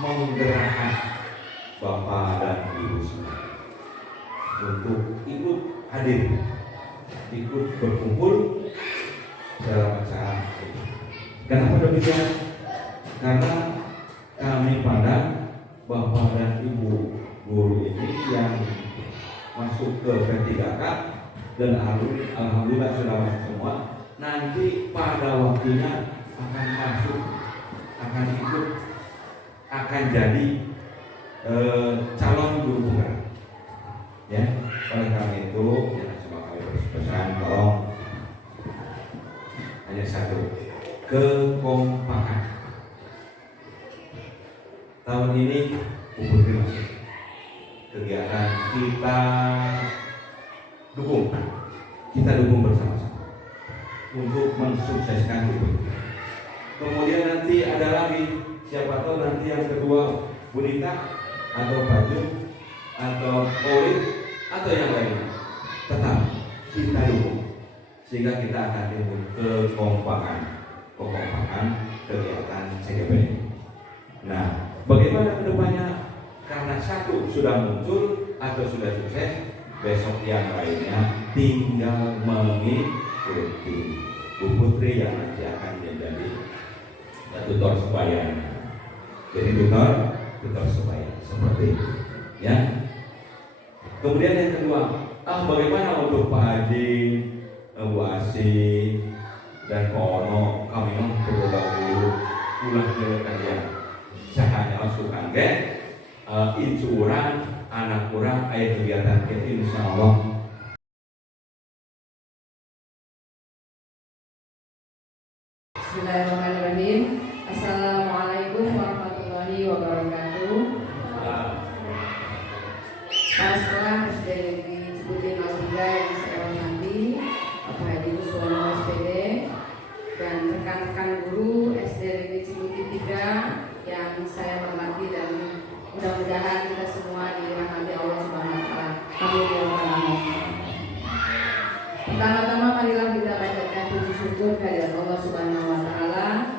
menggerakkan Bapak dan Ibu semua untuk ikut hadir, ikut berkumpul dalam acara ini. Kenapa demikian? Karena kami pandang Bapak dan Ibu guru ini yang masuk ke P3K dan alhamdulillah sudah masuk semua, nanti pada waktunya akan masuk, akan ikut, akan jadi calon guru penggerak. Ya, oleh karena itu jangan cuma kami berpesan, tolong hanya satu, kekompakan. Tahun ini umur masuk kegiatan kita dukung bersama-sama untuk mensukseskan itu. Kemudian nanti ada lagi, siapa tahu nanti yang kedua Bu Nita atau Pak Jum atau Olit atau yang lainnya, tetap kita dukung sehingga kita akan timbul kekompakan kegiatan CGP. Nah, bagaimana kedepannya? Karena satu sudah muncul atau sudah sukses, besok yang lainnya tinggal mengikuti. Bu Putri yang nanti akan menjadi tutor sebaya. Jadi tutor sebaya seperti itu, ya. Kemudian yang kedua, bagaimana untuk Pak Haji, Bu Asi, dan Pak Ono, kami perlu pulang ke kerja. Saya langsung kaget. Incuran anak kurang ayat kegiatan kita insya Allah. Bismillahirrahmanirrahim. Assalamualaikum warahmatullahi wabarakatuh. Para sekolah SD Negeri Ciputin 03 yang saya hormati, Bapak Haji Uswono SPD dan rekan-rekan guru SD Negeri Ciputin 3 yang saya hormati, dan mudah-mudahan kita semua dirahmati Allah Subhanahu wa taala. Amin. Pertama-tama marilah kita panjatkan puji syukur kehadirat Allah Subhanahu wa taala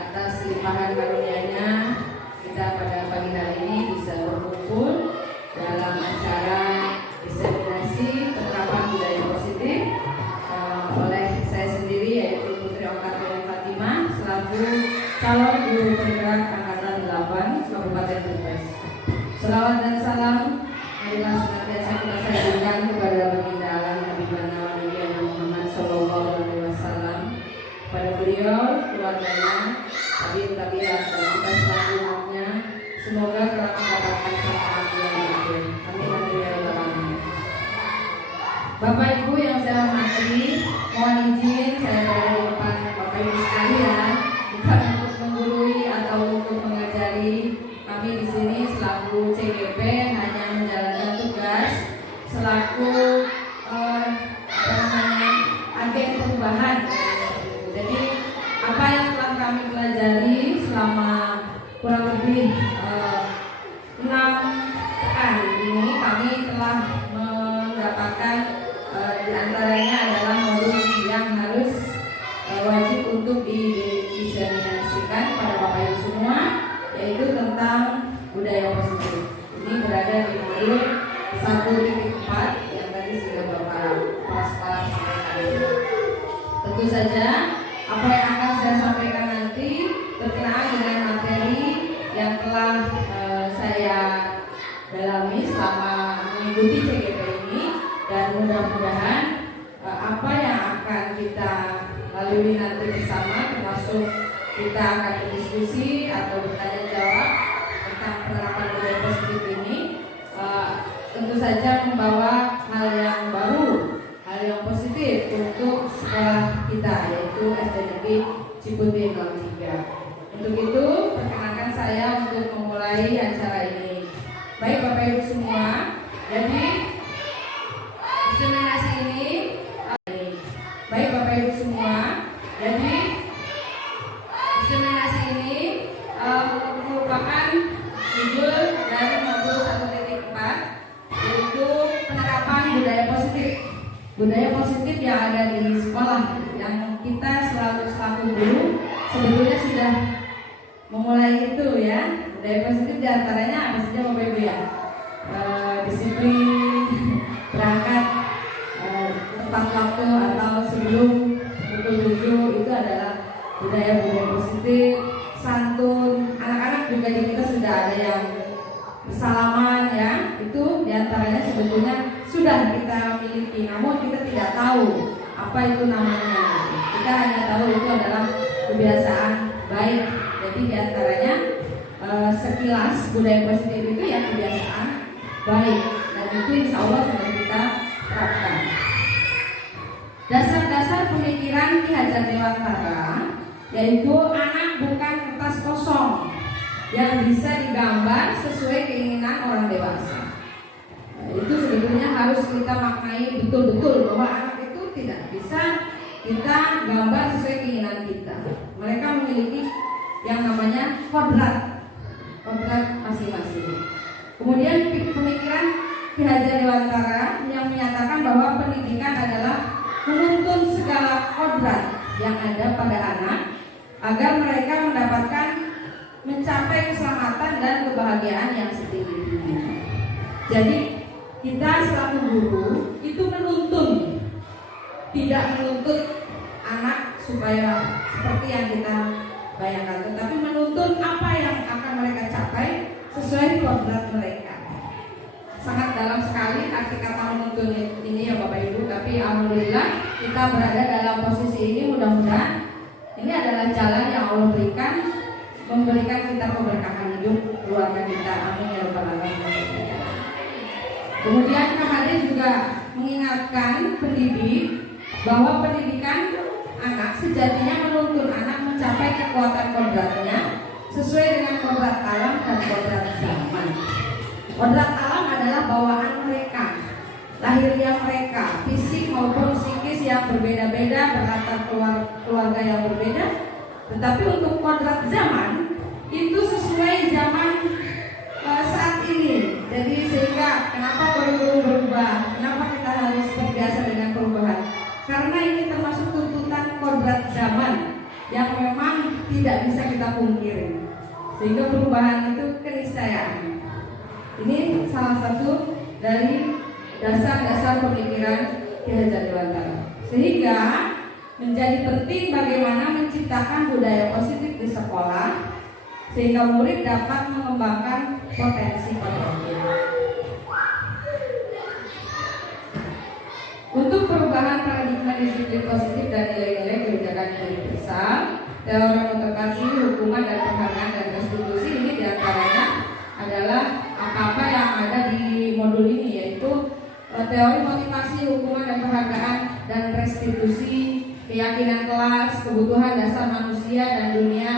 atas limpahan karunia-Nya kita pada pagi hari ini bisa berkumpul dalam acara diseminasi penerapan budaya positif oleh saya sendiri, yaitu Putri Oktaviani Fatimah selaku calon guru penggerak angkatan 8 Kabupaten Brebes. Selawat dan salam marilah senantiasa kita sampaikan kepada baginda alam Habibana Nabi Muhammad Sallallahu Alaihi Wasallam, pada beliau, keluarganya, tabiin-tabiin dan kita selaku umatnya. Semoga kelak mendapatkan syafaat yang akhir. Amin amin ya rabbal alamin. Bapak Ibu yang saya hormati, mohon izin saya berada di depan Bapak Ibu sekalian, bukan untuk menggurui atau untuk mengajari. Kami di sini selaku CGP hanya menjalankan tugas selaku agen perubahan. Jadi apa yang telah kami pelajari selama kurang lebih 6 pekan ini, kami telah mendapatkan diantaranya adalah modul yang harus wajib untuk didiseminasikan pada Bapak Ibu semua, yaitu tentang budaya positif. Ini berada di modul 1.4 yang tadi sudah Bapak Kepala sampaikan. Tentu saja apa yang akan saya sampaikan nanti berkenaan dengan materi yang telah saya dalami selama mengikuti CGP ini, dan mudah-mudahan apa yang akan kita lalui nanti bersama, termasuk kita akan berdiskusi atau bertanya jawab tentang penerapan budaya positif ini, tentu saja membawa hal yang baru, hal yang positif untuk sekolah kita, yaitu SD Negeri Ciputin 03. Untuk itu perkenankan saya untuk memulai acara ini. Baik Bapak Ibu semua, jadi diseminasi ini baik Bapak Ibu semua, jadi diseminasi ini merupakan judul dari modul 1.4, yaitu penerapan budaya positif. Budaya positif yang ada di sekolah, yang kita selaku guru sebetulnya sudah Budaya positif diantaranya apa saja Bapak Ibu ya? Disiplin, berangkat tepat waktu atau sebelum pukul 7 itu adalah budaya-budaya positif. Santun, anak-anak juga di kita sudah ada yang bersalaman ya, itu diantaranya sebetulnya sudah kita miliki, namun kita tidak tahu apa itu namanya. Kita hanya tahu itu adalah kebiasaan baik. Jadi diantaranya sekilas budaya positif itu ya kebiasaan baik, dan itu insya Allah sudah kita terapkan. Dasar-dasar pemikiran Ki Hajar Dewantara yaitu anak bukan kertas kosong yang bisa digambar sesuai keinginan orang dewasa. Itu sebetulnya harus kita maknai betul-betul bahwa anak itu tidak bisa kita gambar sesuai keinginan kita. Mereka memiliki yang namanya kodrat masing-masing. Kemudian pemikiran Ki Hajar Dewantara yang menyatakan bahwa pendidikan adalah menuntun segala kodrat yang ada pada anak agar mereka mendapatkan mencapai keselamatan dan kebahagiaan yang setinggi-tingginya. Jadi kita selaku guru itu menuntun, tidak menuntut anak supaya seperti yang kita bayangkan, tetapi menuntun apa yang akan mereka capai sesuai kodrat mereka. Sangat dalam sekali arti kata menuntun ini ya Bapak Ibu, tapi alhamdulillah kita berada dalam posisi ini. Mudah-mudahan ini adalah jalan yang Allah berikan, memberikan kita keberkahan hidup keluarga kita. Amin ya rabbal alamin. Kemudian Kak Hadir juga mengingatkan pendidik bahwa pendidikan anak sejatinya menuntun anak mencapai kekuatan kodratnya sesuai dengan kodrat alam dan kodrat zaman. Kodrat alam adalah bawaan mereka, lahiriah mereka, fisik maupun psikis yang berbeda-beda, berlatar keluarga yang berbeda. Tetapi untuk kodrat zaman itu sesuai zaman saat ini. Jadi sehingga kenapa kurikulum berubah, kenapa kita harus terbiasa dengan perubahan? Karena ini termasuk tuntutan kodrat zaman yang memang tidak bisa kita pungkiri. Sehingga perubahan itu keniscayaan. Ini salah satu dari dasar-dasar pemikiran Ki Hajar Dewantara. Sehingga menjadi penting bagaimana menciptakan budaya positif di sekolah sehingga murid dapat mengembangkan potensi-potensinya. Untuk perubahan paradigma disiplin positif dan nilai-nilai kebijakan universal, teori motivasi, hukuman dan penghargaan dan restitusi ini diantaranya adalah apa-apa yang ada di modul ini, yaitu teori motivasi, hukuman dan penghargaan dan restitusi, keyakinan kelas, kebutuhan dasar manusia dan dunia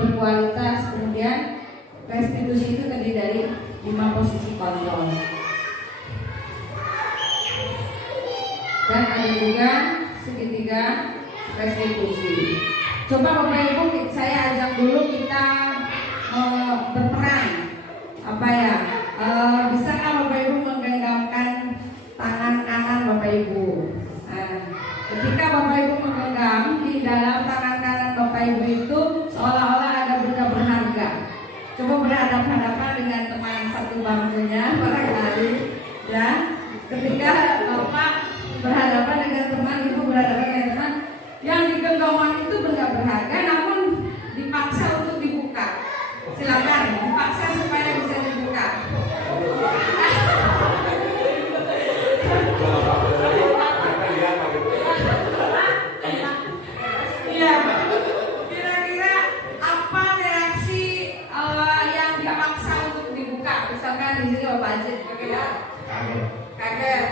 berkualitas. Kemudian restitusi itu terdiri dari 5 posisi kontrol. Dan ada juga segitiga restitusi. Coba Bapak Ibu saya ajak dulu kita berperan. Apa ya? Bisakah Bapak Ibu menggenggamkan tangan kanan Bapak Ibu? Ketika Bapak Ibu menggenggam, di dalam tangan kanan Bapak Ibu itu seolah-olah ada benda berharga. Coba berhadapan-hadapan dengan teman satu bangkunya barangkali, ya. Ketika Bapak berhadapan dengan teman, Ibu berhadapan dengan teman, yang di genggaman itu benda berharga, namun dipaksa untuk dibuka. Silakan, dipaksa supaya bisa dibuka. Iya, kira-kira apa reaksi yang dipaksa untuk dibuka? Misalkan di sini Bapak Ajit, kaget.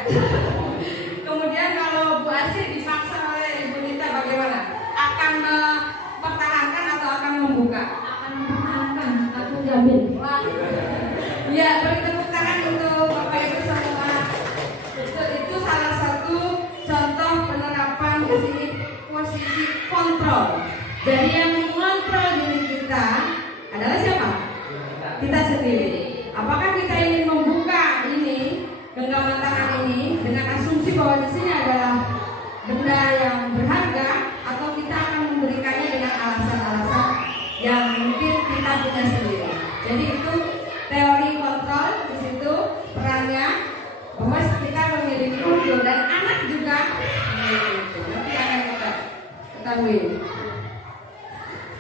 Kemudian kalau Bu Asih dipaksa oleh Ibu Nita bagaimana? Akan mempertahankan atau akan membuka? Akan mempertahankan, aku jamin. Ya, beri tepuk tangan untuk Bapak Ibu semua. Itu salah satu contoh penerapan di sini posisi kontrol. Jadi yang mengontrol diri kita adalah siapa? Kita sendiri. Apakah kita ingin membuka ini genggaman tangan ini dengan asumsi bahwa di sini adalah benda yang berharga, atau kita akan memberikannya dengan alasan-alasan yang mungkin kita punya sendiri? Jadi itu teori kontrol di situ perannya bahwa kita memiliki kultur dan anak juga memiliki itu. Nanti akan kita ketahui.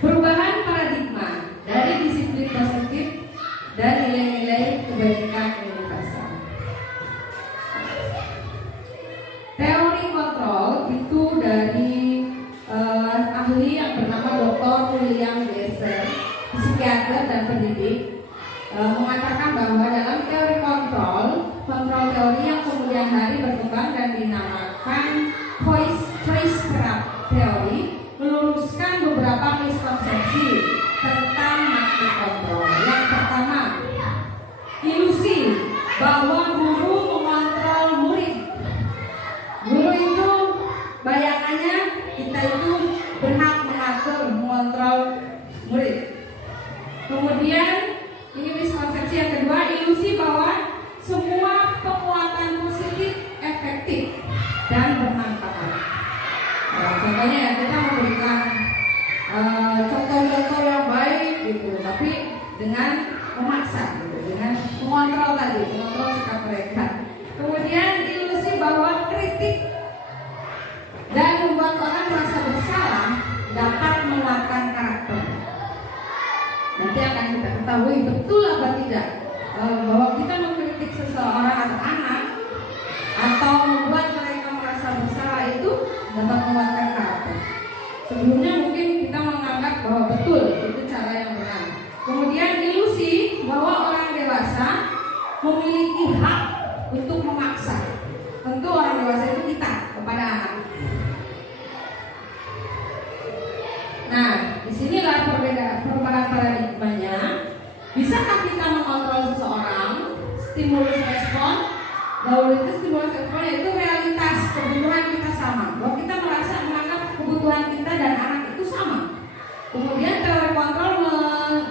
Perubahan paradigma dari disiplin positif dan nilai-nilai kebajikan universal. Teori kontrol itu dari ahli yang bernama Dr. William Glasser, psikiater dan pendidik, mengatakan bahwa dalam teori kontrol teori yang kemudian hari berkembang dan dinamakan choice theory, meluruskan beberapa miskonsepsi tentang makna kontrol. Yang pertama, ilusi bahwa guru mengontrol murid. Guru itu bayangannya kita itu berhak mengatur, mengontrol murid. Kemudian ini miskonsepsi yang kedua, ilusi bahwa semua penguatan positif efektif dan bermanfaat. Contohnya ya, kita memberikan contoh-contoh yang baik gitu, tapi dengan memaksa gitu, dengan mengontrol tadi, mengontrol sikap mereka. Kemudian ilusi bahwa kritik dan membuat orang merasa bersalah dapat menguatkan karakter. Nanti akan kita ketahui betul apa tidak bahwa kita mengkritik seseorang atau anak atau membuat mereka merasa bersalah itu dapat menguatkan karakter. Sebelumnya mungkin kita menganggap bahwa betul itu cara yang benar. Kemudian ilusi bahwa orang dewasa memiliki hak untuk memaksa. Tentu orang dewasa itu kita kepada anak. Nah, disinilah perubahan paradigmanya. Bisakah kita mengontrol seseorang? Stimulus respon. Dahulu itu stimulus respon yaitu realitas kebutuhan kita sama. Bahwa kita merasa menganggap kebutuhan kita dan anak itu sama. Kemudian teori kontrol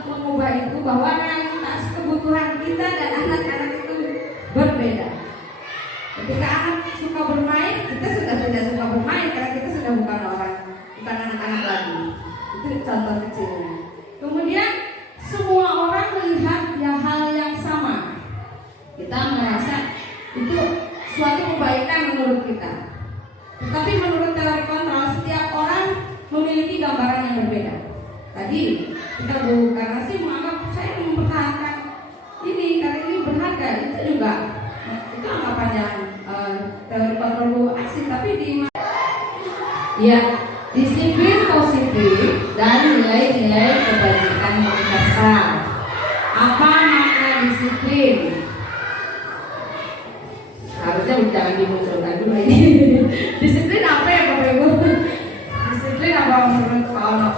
mengubah itu bahwa realitas kebutuhan kita dan anak-anak itu berbeda. Ketika anak suka bermain, kita sudah tidak suka bermain karena kita sudah bukan orang, bukan anak-anak lagi. Itu contoh kecilnya. Kemudian semua orang melihat hal yang sama. Kita merasa itu suatu kebaikan menurut kita. Tetapi menurut teori kontrol, setiap orang memiliki gambaran yang berbeda. Tadi kita karena sih menganggap saya mempertahankan ini karena ini berharga, itu juga itu anggapannya teori kontrol asing, tapi di ya disiplin positif dan nilai-nilai kebajikan universal. Apa makna disiplin? Harusnya jangan dimunculkan dulu ini. Disiplin apa ya Bapak Ibu? Disiplin apa menurut Pak Ono?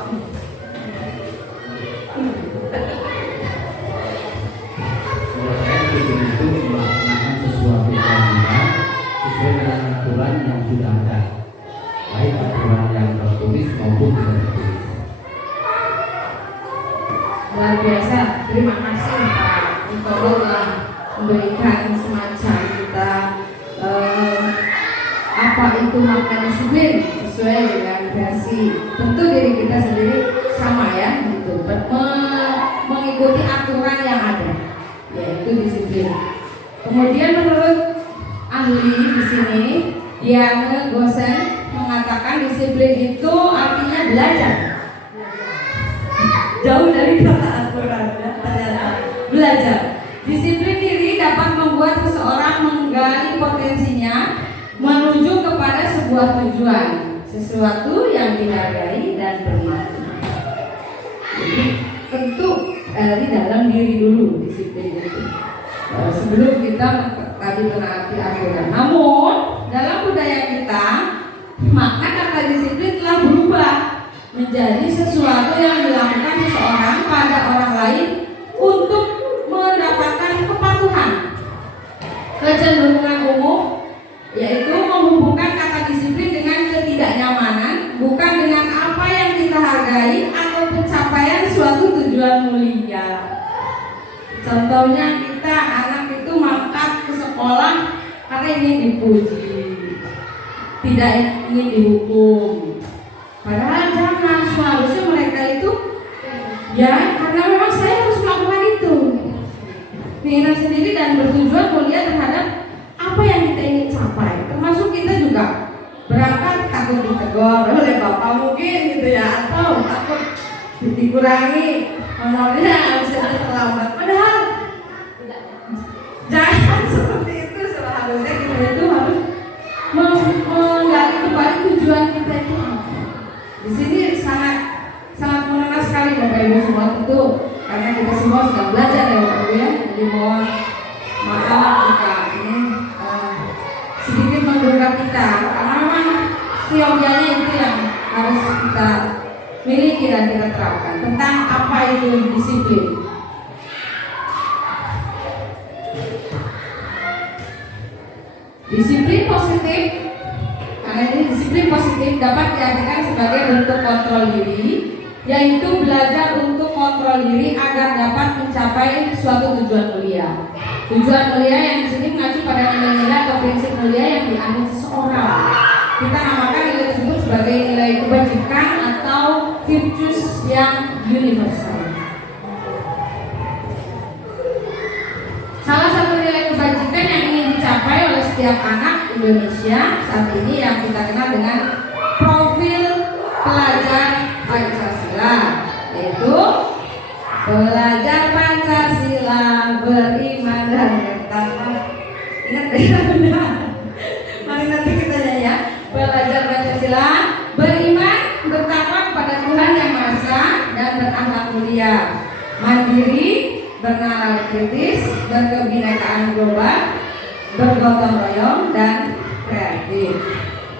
Disiplin itu melaksanakan sesuatu kewajiban sesuai dengan aturan yang sudah ada, baik aturan yang tertulis maupun tidak tertulis. Luar biasa, terima kasih Pak Utomo telah memberikan semacam kita apa itu makna disiplin sesuai dengan versi tentu diri kita sendiri sama ya gitu, mengikuti aturan yang ada, yaitu disiplin. Kemudian menurut ahli di sini Diane Gosen mengatakan disiplin itu artinya belajar. Jauh dari kata aturan ya, ternyata belajar. Disiplin diri dapat membuat seseorang menggali potensinya menuju kepada sebuah tujuan, sesuatu yang dihargai dan bermakna. Jadi tentu dari dalam diri dulu disiplin itu. Sebelum kita tadi menaati aturan. Namun dalam budaya kita makna kata disiplin telah berubah menjadi sesuatu yang dilakukan seseorang pada orang lain untuk mendapatkan kepatuhan. Kecenderungan umum yaitu menghubungkan kata disiplin dengan ketidaknyamanan, bukan dengan apa yang kita hargai atau pencapaian suatu tujuan mulia. Contohnya kita anak itu mangkat ke sekolah karena ingin dipuji, tidak ingin dihukum. Padahal jangan, seharusnya mereka itu ya karena memang saya harus melakukan itu. keinginan sendiri dan bertujuan mulia terhadap apa yang kita ingin capai. Termasuk kita juga berangkat takut ditegur oleh bapak mungkin gitu ya, atau takut dikurangi honornya bisa terlambat. Padahal jangan seperti itu. Seharusnya kita itu harus menggali kembali tujuan kita itu. Di sini sangat mengenal sekali Bapak Ibu semua tentu, karena kita semua sudah belajar ya Bapak Ibu ya. Jadi mohon maaf jika ini sedikit menggugah kita, karena memang siogianya itu yang harus kita miliki dan kita terapkan tentang apa itu disiplin. Disiplin positif, karena ini disiplin positif dapat diartikan sebagai bentuk kontrol diri, yaitu belajar untuk kontrol diri agar dapat mencapai suatu tujuan mulia. Tujuan mulia yang di sini mengacu pada nilai-nilai atau prinsip mulia yang dianut seseorang. Kita namakan nilai tersebut sebagai nilai kebajikan atau virtues yang universal. Salah satu nilai kebajikan yang ingin dicapai oleh setiap anak Indonesia saat ini yang kita kenal dengan profil pelajar Pancasila, yaitu belajar Pancasila, beriman dan bertakwa. Ingat ya, benar. Mari nanti kita ya. Belajar Pancasila, beriman, bertakwa kepada Tuhan Yang Maha Esa dan berakhlak mulia, mandiri, bernalar kritis, berkebinekaan global, bergotong royong dan kreatif.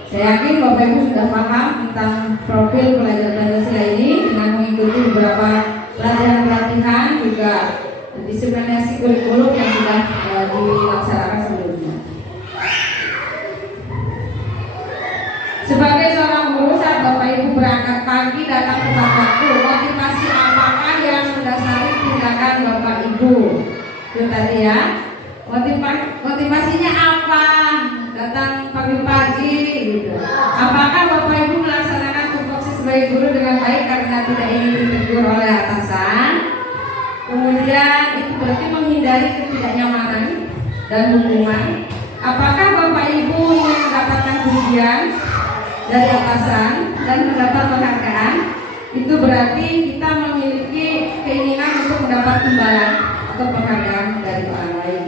Saya yakin Bapak Ibu sudah paham tentang profil pelajar Pancasila ini dengan mengikuti beberapa pelatihan juga disiplinasi kurikulum yang sudah dilaksanakan sebelumnya. Sebagai seorang guru, saat Bapak Ibu berangkat pagi datang tepat waktu, motivasi apakah yang mendasari tindakan Bapak Ibu? Itu tadi ya. Motivasinya apa? Datang pagi-pagi gitu. Apakah Bapak Ibu melaksanakan tupoksi sebagai guru dengan baik karena tidak ingin ditegur oleh atasan? Kemudian itu berarti menghindari ketidaknyamanan dan hukuman. Apakah Bapak Ibu ingin mendapatkan pujian dari atasan dan mendapat penghargaan? Itu berarti kita memiliki keinginan untuk mendapat imbalan atau penghargaan dari orang lain.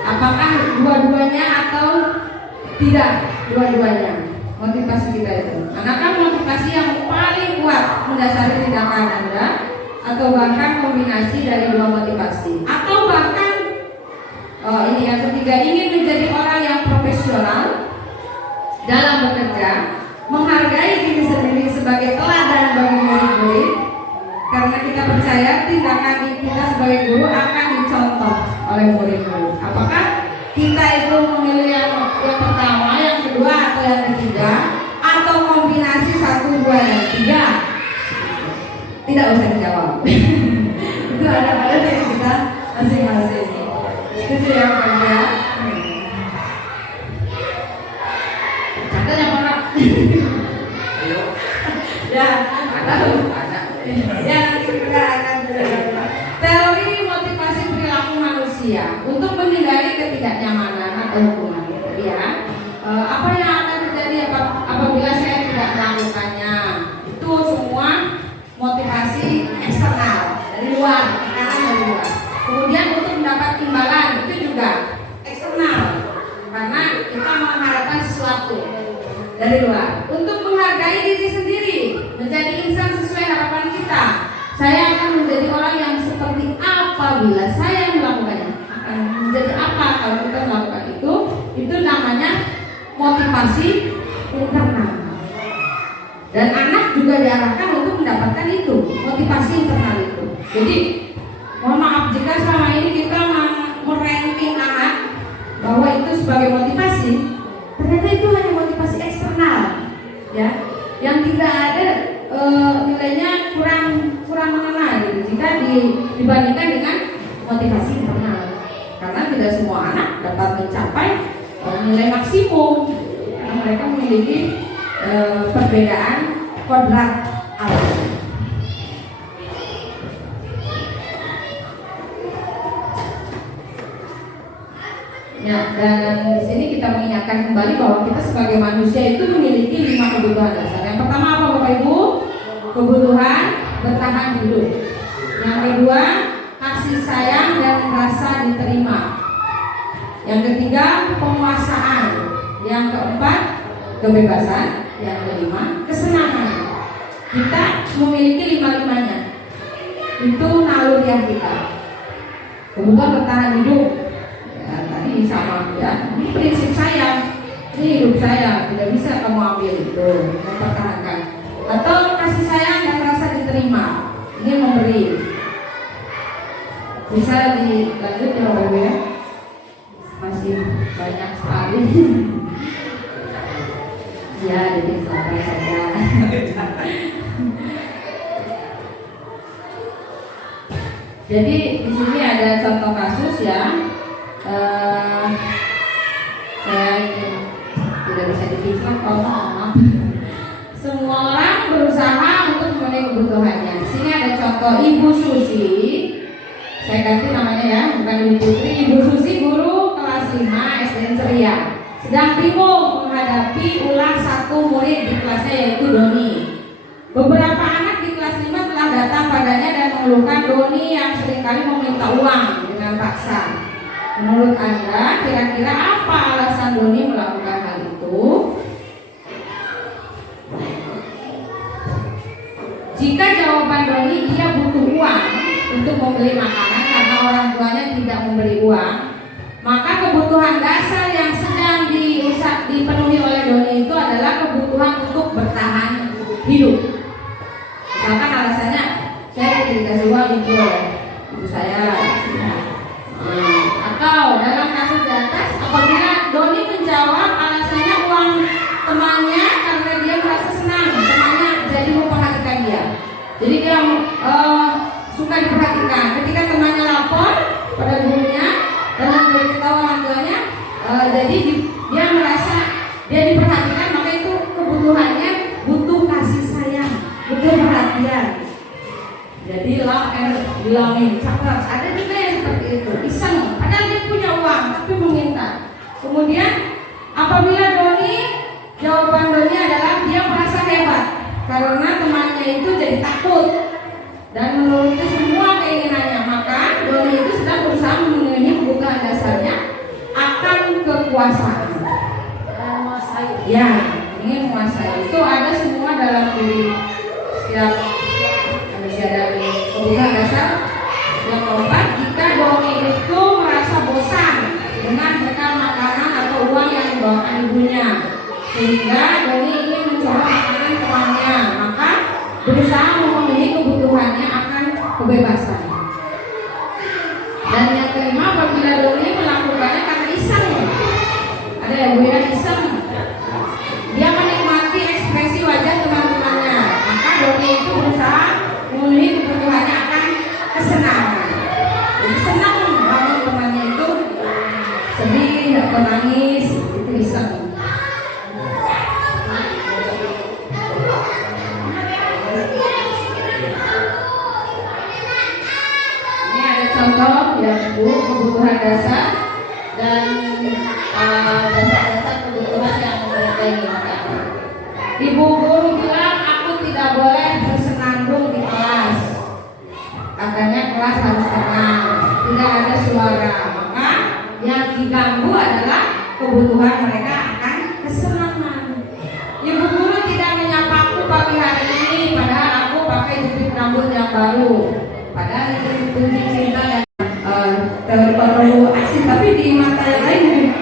Apakah dua-duanya atau tidak dua-duanya? Motivasi kita itu. Manakah motivasi yang paling kuat mendasari tindakan Anda, atau bahkan kombinasi dari dua motivasi, atau bahkan ini yang ketiga, ingin menjadi orang yang profesional dalam bekerja, menghargai diri sendiri sebagai teladan bagi murid-murid, karena kita percaya tindakan kita sebagai guru akan dicontoh oleh murid-murid. Apakah kita itu memilih yang pertama, yang kedua, atau yang ketiga, atau kombinasi 1, 2, dan 3? Tidak usah dijawab. Itu ada pada diri kita masing-masing. Itu yang kedua. Catat yang mana? Ya, ya nanti kita akan belajar. Teori motivasi perilaku manusia untuk menghindari ketidaknyamanan atau hukuman. Ya, apa yang akan terjadi apabila saya tidak melakukannya? Itu semua motivasi eksternal dari luar, tekanan dari luar. Kemudian untuk mendapat imbalan itu juga eksternal, karena kita mengharapkan sesuatu dari luar. Untuk menghargai diri sendiri, menjadi insan sesuai harapan kita. Saya akan menjadi orang yang seperti apa bila saya melakukannya. Akan menjadi apa kalau kita melakukan itu? Itu namanya motivasi internal. Dan anak juga diarahkan untuk mendapatkan itu, motivasi internal itu. Jadi, mohon maaf jika selama ini kita meranking anak bahwa itu sebagai motivasi, ternyata itu hanya motivasi eksternal, ya, yang tidak ada nilainya kurang mengenal gitu, jika dibandingkan dengan motivasi internal. Karena tidak semua anak dapat mencapai nilai maksimum, karena mereka memiliki perbedaan kodrat alam. Ya, dan di sini kita mengingatkan kembali bahwa kita sebagai manusia itu memiliki 5 kebutuhan dasar. Yang pertama apa Bapak Ibu? Kebutuhan bertahan hidup. Yang kedua, kasih sayang dan rasa diterima. Yang ketiga, penguasaan. Yang keempat, kebebasan. Yang kelima, kesenangan. Kita memiliki 5-5-nya. Itu naluriah kita. Kebutuhan bertahan hidup. Ya, tadi sama ya. Ini prinsip saya. Ini hidup saya. Tidak bisa kamu ambil itu. Mempertahankan. Atau kasih sayang dan rasa diterima. Ini memberi. Bisa dilanjut ya Bapak Ibu ya. Masih banyak sekali. Ya, jadi sampai saja. Jadi di sini ada contoh kasus ya. Saya tidak bisa dipisah kalau maaf. Semua orang berusaha untuk memenuhi kebutuhannya. Di sini ada contoh Ibu Susi. Saya ganti namanya ya, bukan Ibu Putri. Ibu Susi guru kelas 5 SD Ceria. Sedang bingung menghadapi ulah satu murid di kelasnya yaitu Doni. Beberapa anak di kelas 5 telah datang padanya dan mengeluhkan Doni yang seringkali meminta uang dengan paksa. Menurut Anda, kira-kira apa alasan Doni melakukan hal itu? Jika jawaban Doni dia butuh uang untuk membeli makanan karena orang tuanya tidak memberi uang, maka kebutuhan dasar yang sedang dipenuhi oleh Doni itu adalah kebutuhan untuk bertahan hidup. Misalkan alasannya, saya tidak dikasih uang itu oleh ibu saya. Atau dalam kasus di atas, apabila Doni menjawab alasannya uang temannya karena dia merasa senang temannya jadi memperhatikan dia. Jadi dia suka diperhatikan. Ketika temannya lapor pada gurunya dan memberitahu orang tuanya, jadi dia merasa dia diperhatikan, maka itu kebutuhannya butuh kasih sayang, butuh perhatian. Jadi bilangin cakap. Ada juga yang seperti itu, iseng, padahal dia punya uang tapi meminta. Kemudian apabila Doni, jawaban Doni adalah dia merasa hebat karena temannya itu jadi takut dan menuruti semua keinginannya, maka Doni itu sedang berusaha memenuhi kebutuhan dasarnya akan kekuasaan. Ya, ingin menguasai. Itu ada semua dalam diri setiap manusia dari kebutuhan dasar. Yang keempat, jika Doni itu merasa bosan dengan bekal makanan atau uang yang dibawakan ibunya, sehingga Doni ingin mencoba makanan temannya, maka berusaha memenuhi kebutuhannya akan kebebasan. Dan yang kelima, apabila Doni melakukannya karena iseng. Ada yang bilang iseng. Dia menikmati ekspresi wajah teman-temannya, maka Doni itu berusaha memenuhi kebutuhannya akan kesenangan. Jadi senang kalau temannya itu sedih atau nangis, itu iseng. Ini ada contoh yang kebutuhan dasar dan dasar-dasar kebutuhan yang mereka inginkan. Ibu guru bilang aku tidak boleh bersenandung di kelas. Katanya kelas harus tenang, tidak ada suara. Maka yang diganggu adalah kebutuhan mereka akan kesenangan. Ibu guru tidak menyapaku pagi hari ini, padahal aku pakai jepit rambut yang baru. Padahal itu kunci cinta dan perlu aksi, tapi di mata yang lain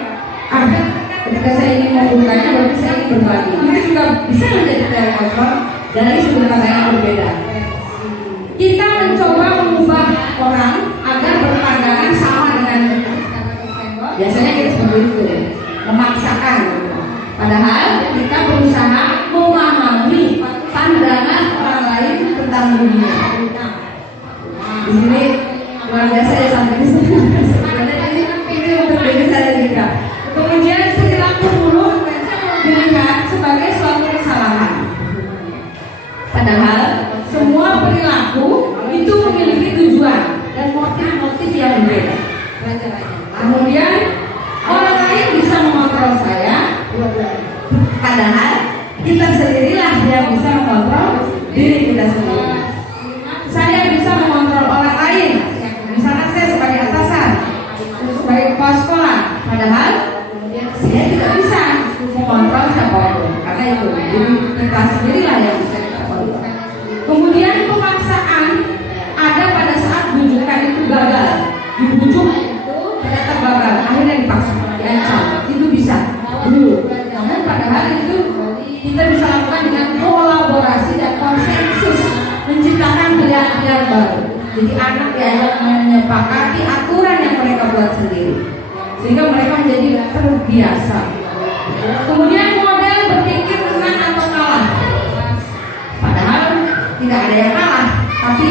ada. Ketika saya ingin membukanya, berarti saya ingin berbagi. Itu juga bisa menjadi telepon dari sudut pandang yang berbeda. Kita mencoba mengubah orang agar berpandangan sama dengan kita. Biasanya kita seperti itu, memaksakan. Padahal kita berusaha memahami pandangan orang lain tentang dunia. Di sini luar biasa ya sampai di sini. Ini untuk diri saya juga. Kemudian perilaku buruk dilihat sebagai suatu kesalahan. Padahal semua perilaku itu memiliki tujuan dan motif-motif yang berbeda. Kemudian Jadi anak diajak menyepakati aturan yang mereka buat sendiri, sehingga mereka menjadi terbiasa. Kemudian model berpikir menang atau kalah. Padahal tidak ada yang kalah, tapi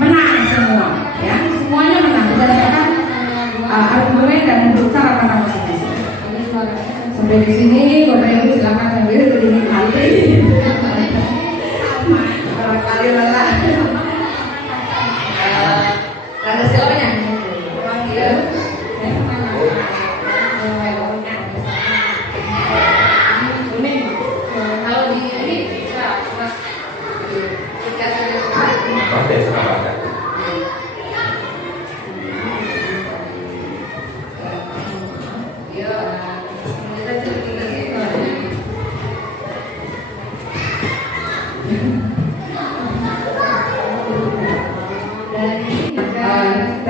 menang semua. Ya, semuanya menang berdasarkan argumen dan cara pandang masing-masing. Sampai di sini, Bapak Ibu silakan sambil dinikmati. Barangkali lelah. Ada siapanya? Panggil. Ini kalau di ini Oke, selamat.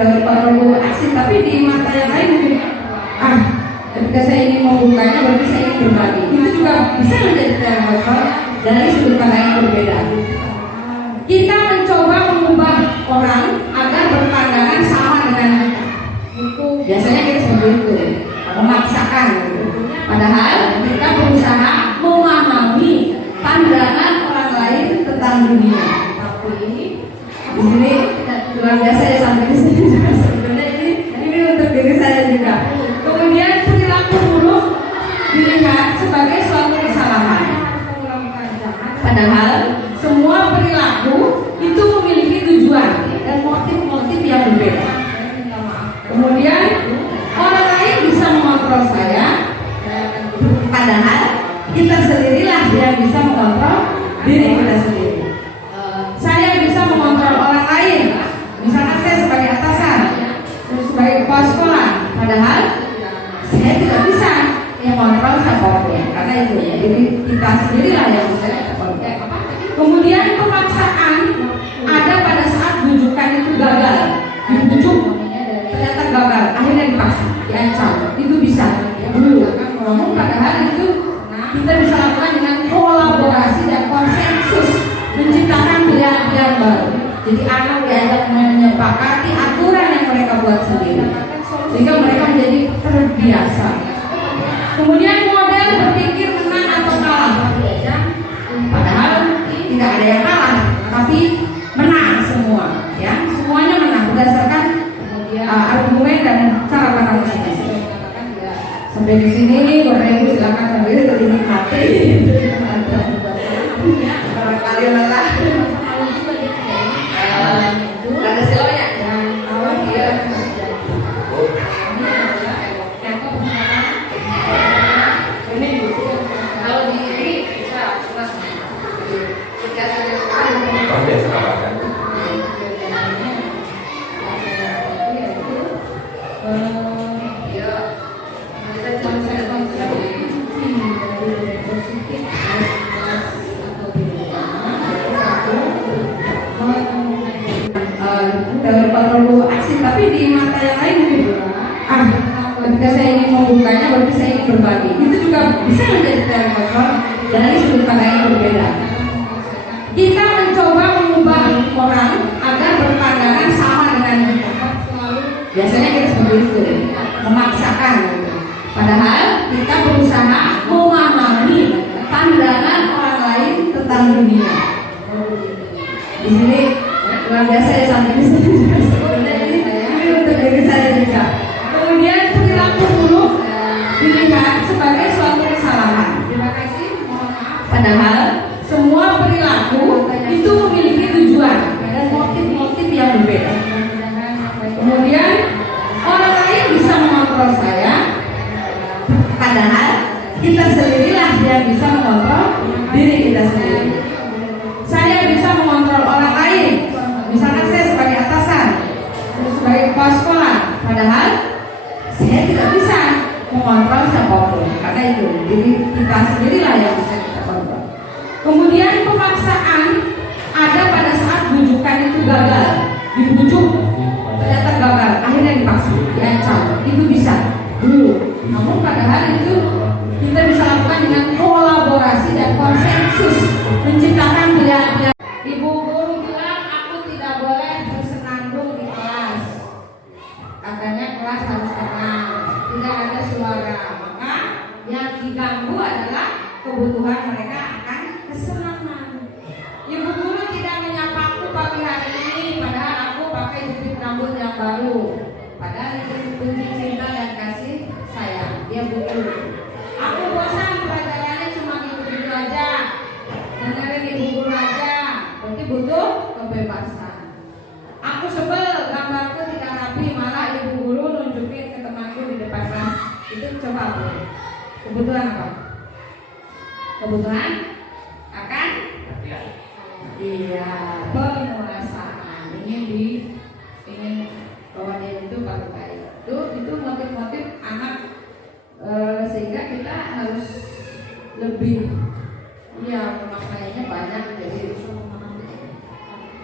Dari perlu aksi, tapi di mata yang lain mungkin ketika saya ingin membukanya berarti saya ingin berbagi. Itu juga bisa menjadi teori dari sudut pandang yang berbeda. Kita mencoba mengubah orang agar berpandangan sama dengan kita. Biasanya kita seperti itu, memaksakan. Padahal kita berusaha memahami pandangan orang lain tentang dunia. Di sini luar biasa ya, sampai di sini juga sebenarnya ini untuk diri saya juga. Kemudian perilaku buruk dilihat sebagai suatu kesalahan. Padahal semua perilaku itu memiliki tujuan dan motif-motif yang berbeda. Kemudian orang lain bisa mengontrol saya, padahal kita sendirilah yang bisa mengontrol diri kita sendiri. Saya bisa mengontrol orang lain, misalnya saya sebagai atasan, sebagai kepala sekolah, padahal saya tidak bisa yang mengontrol siapapun, karena itu ya, jadi kita sendirilah yang bisa kontrol. Kemudian pemaksaan ada pada saat bujukan itu gagal, dibujuk ternyata gagal, akhirnya dipaksa, diancam, itu bisa dulu. Namun padahal itu kita bisa lakukan dengan kolaborasi dan konsensus, menciptakan pilihan-pilihan baru. Jadi anak diajak menyepakati aturan yang mereka buat sendiri, sehingga mereka menjadi terbiasa. Kemudian model berpikir menang atau kalah. Padahal tidak ada yang kalah, tapi menang semua. Ya, semuanya menang berdasarkan argumen dan cara pandang masing-masing. Sampai di sini, Bapak Ibu silakan sambil dinikmati. Barangkali lelah. Ada siapanya? Kalau di ini Oke, selamat. perlu aksi, tapi di mata yang lain mungkin ketika saya ingin membukanya berarti saya ingin berbagi. Itu juga bisa menjadi teori dari sudut pandang yang berbeda. Kita mencoba mengubah orang agar berpandangan sama dengan kita. Biasanya kita seperti itu, memaksakan. Padahal kita berusaha memahami pandangan orang lain tentang dunia. Di sini luar biasa ya, sampai di sini juga sebenarnya ini untuk diri saya juga. Kemudian perilaku buruk dilihat sebagai suatu kesalahan. Padahal semua perilaku itu memiliki tujuan dan motif-motif yang berbeda. Kemudian orang lain bisa mengontrol saya, padahal kita sendirilah yang bisa mengontrol diri kita sendiri. Saya bisa mengontrol orang lain, misalnya saya sebagai atasan, sebagai kepala sekolah, padahal saya tidak bisa mengontrol siapapun, karena itu jadi kita sendirilah yang bisa kita kontrol. Kemudian pemaksaan ada pada saat bujukan itu gagal, dibujuk ternyata gagal, akhirnya dipaksa, diancam, itu bisa dulu. Namun padahal itu kita bisa lakukan dengan kolaborasi dan konsensus, menciptakan pilihan-pilihan. Ibu guru bilang aku tidak boleh bersenandung rambut yang baru. Padahal itu kunci cinta dan kasih sayang. Dia butuh. Aku bosan pelajarannya cuma gitu-gitu aja, dengerin ibu guru aja. Berarti butuh kebebasan. Aku sebel gambarku tidak rapi, malah ibu guru nunjukin ke temanku di depan kelas. Itu coba apa? Kebutuhan apa? Kebutuhan akan? Iya, penguasaan. Ingin bahwa dia itu kalau kayak itu motif-motif anak, sehingga kita harus lebih pemakaiannya banyak. Jadi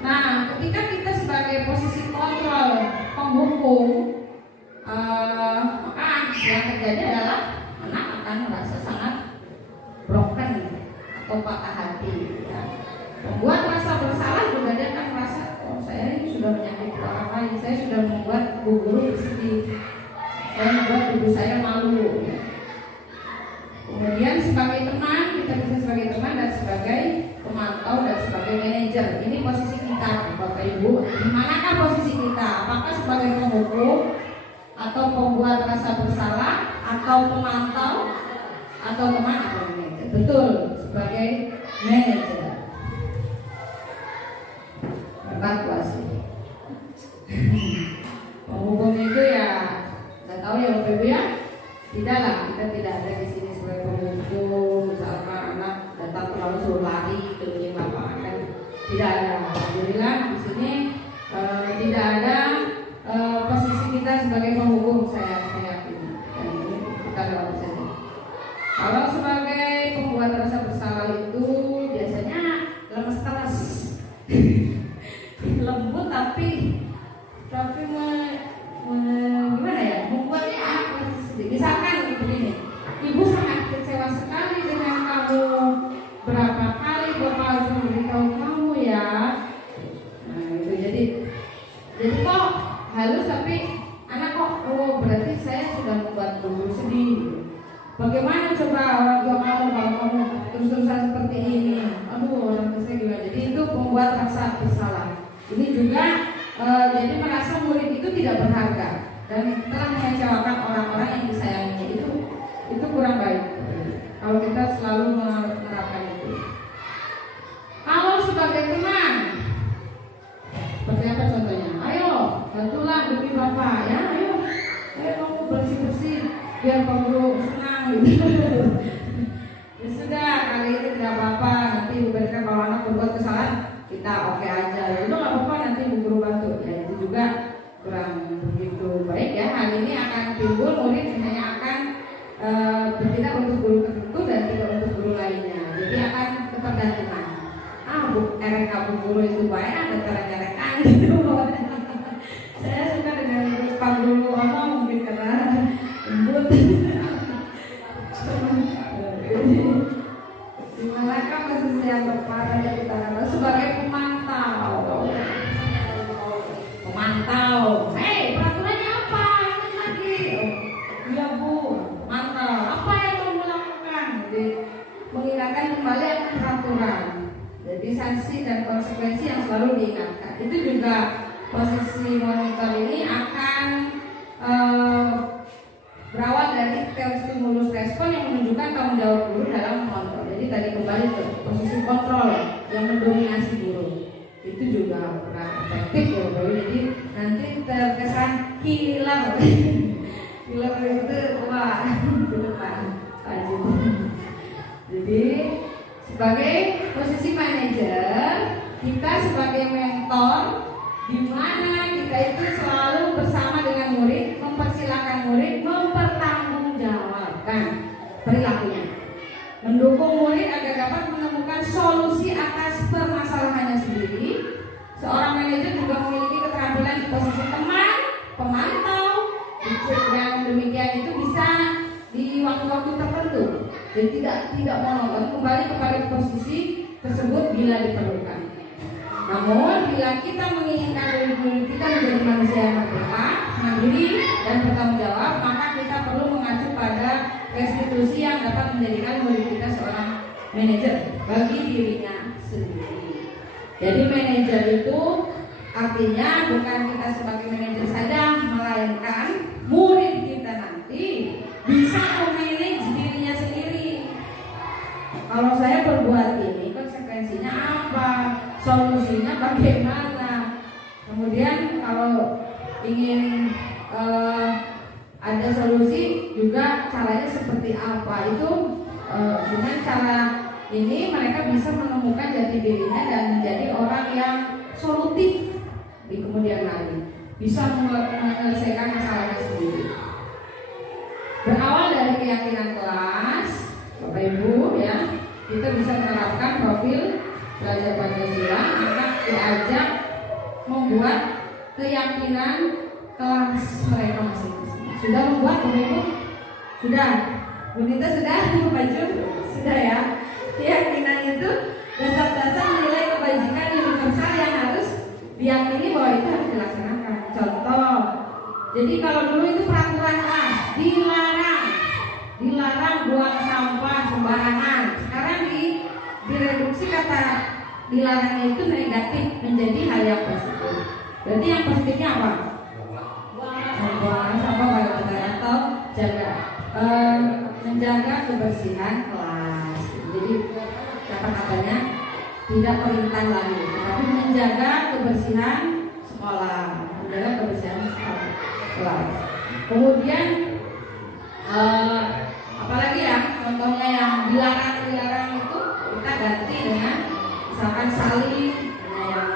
nah, ketika kita sebagai posisi kontrol penghukum, maka yang terjadi adalah anak akan merasa sangat broken atau patah hati. Ya. Membuat rasa bersalah juga, dia akan merasa, oh saya ini sudah menyakiti orang lain, saya sudah membuat bu guru bersedih, saya membuat ibu saya malu. Ya. Kemudian sebagai teman, kita bisa sebagai teman dan sebagai pemantau dan sebagai manajer. Ini posisi kita, Bapak Ibu. Di manakah posisi kita? Apakah sebagai penghukum atau pembuat rasa bersalah atau pemantau atau teman atau manajer? Betul, sebagai manajer. Evaluasi. Penghukum itu ya, nggak tahu ya Bapak Ibu ya. Tidaklah, kita tidak ada di sini sebagai penghukum. Misalkan anak datang terlalu suruh lari keliling lapangan, tidak ada. Alhamdulillah di sini tidak ada posisi kita sebagai penghukum. Saya yakin. Dan ini kita lakukan saja. Kalau sebagai pembuat rasa bersalah itu biasanya lemes-lemes, lembut tapi gimana ya, membuatnya apa? Misalkan begini, ibu sangat kecewa sekali dengan kamu, berapa kali bapak harus memberitahu kamu ya. Nah itu jadi kok halus tapi anak kok, oh berarti saya sudah membuat guru sedih. Bagaimana coba orang tua kamu kalau kamu terus-terusan seperti ini? Aduh orang tua saya gimana? Jadi itu membuat rasa bersalah. Ini juga jadi merasa murid itu tidak berharga dan telah mengecewakan orang-orang yang disayanginya. Itu kurang baik kalau kita selalu menerapkan itu. Kalau sebagai teman, seperti apa contohnya? Ayo bantulah demi bapak ya, ayo kamu bersih-bersih biar Pak Guru senang gitu. Ya sudah, kali ini tidak apa-apa, nanti diberikan kalau anak berbuat kesalahan kita oke aja, itu nggak apa-apa, nanti Bu Guru bantu. Ya itu juga kurang begitu baik ya. Hal ini akan timbul murid hanya akan bertindak untuk guru tertentu dan tidak untuk guru lainnya. Jadi akan ketergantungan. Bu RK Bu Guru itu baik, ada cara-carakan gitu. Saya suka dengan Pak Guru ngomong mungkin karena lembut. Dimanakah posisi yang tepat yang kita harus sebagai pemantau? Hei, peraturannya apa? Ingat lagi. Iya Bu, mantau. Apa yang kamu lakukan? Jadi mengingatkan kembali akan peraturan. Jadi sanksi dan konsekuensi yang selalu diingatkan. Itu juga posisi monitor ini akan berawal dari stimulus respon yang menunjukkan tanggung jawab guru dalam mengontrol. Jadi tadi kembali ke posisi kontrol yang mendominasi guru. Itu juga kurang efektif ya Bapak. Jadi nanti terkesan killer. Killer itu wah di depan. Jadi sebagai posisi manajer, kita sebagai mentor, di mana kita itu selalu bersama dengan murid, mempersilahkan murid mempertanggungjawabkan perilakunya, mendukung murid agar dapat menemukan solusi atas permasalahannya sendiri. Seorang manajer juga memiliki keterampilan di posisi teman, pemantau, dan demikian itu bisa di waktu-waktu tertentu. Jadi tidak monoton, kembali kepada posisi tersebut bila diperlukan. Namun bila kita menginginkan diri kita menjadi manusia yang merdeka, mandiri dan bertanggung jawab, maka kita perlu mengacu pada restitusi yang dapat menjadikan murid kita seorang manajer bagi dirinya sendiri. Jadi manajer itu artinya bukan kita sebagai manajer ingin ada solusi juga caranya seperti apa itu dengan cara ini mereka bisa menemukan jati dirinya dan menjadi orang yang solutif di kemudian hari, bisa menyelesaikan masalahnya sendiri. Berawal dari keyakinan kelas, Bapak Ibu ya, kita bisa menerapkan profil belajar Pancasila, akan diajak membuat keyakinan kelas mereka masing-masing. Sudah membuat Bapak Ibu? Sudah. Bu Nita sudah? Baju? Sudah ya. Keyakinan itu dasar-dasar nilai kebajikan universal yang harus diyakini bahwa itu harus dilaksanakan. Contoh, jadi kalau dulu itu peraturan kelas dilarang buang sampah sembarangan. Sekarang direduksi kata dilarangnya itu negatif menjadi hal yang positif. Berarti yang positifnya apa? Buang sampah pada tempat atau menjaga kebersihan kelas. Jadi kata-katanya tidak perintah lagi, tapi menjaga kebersihan sekolah, menjaga kebersihan sekolah kelas. Kemudian apalagi ya contohnya yang dilarang itu kita ganti dengan misalkan saling yang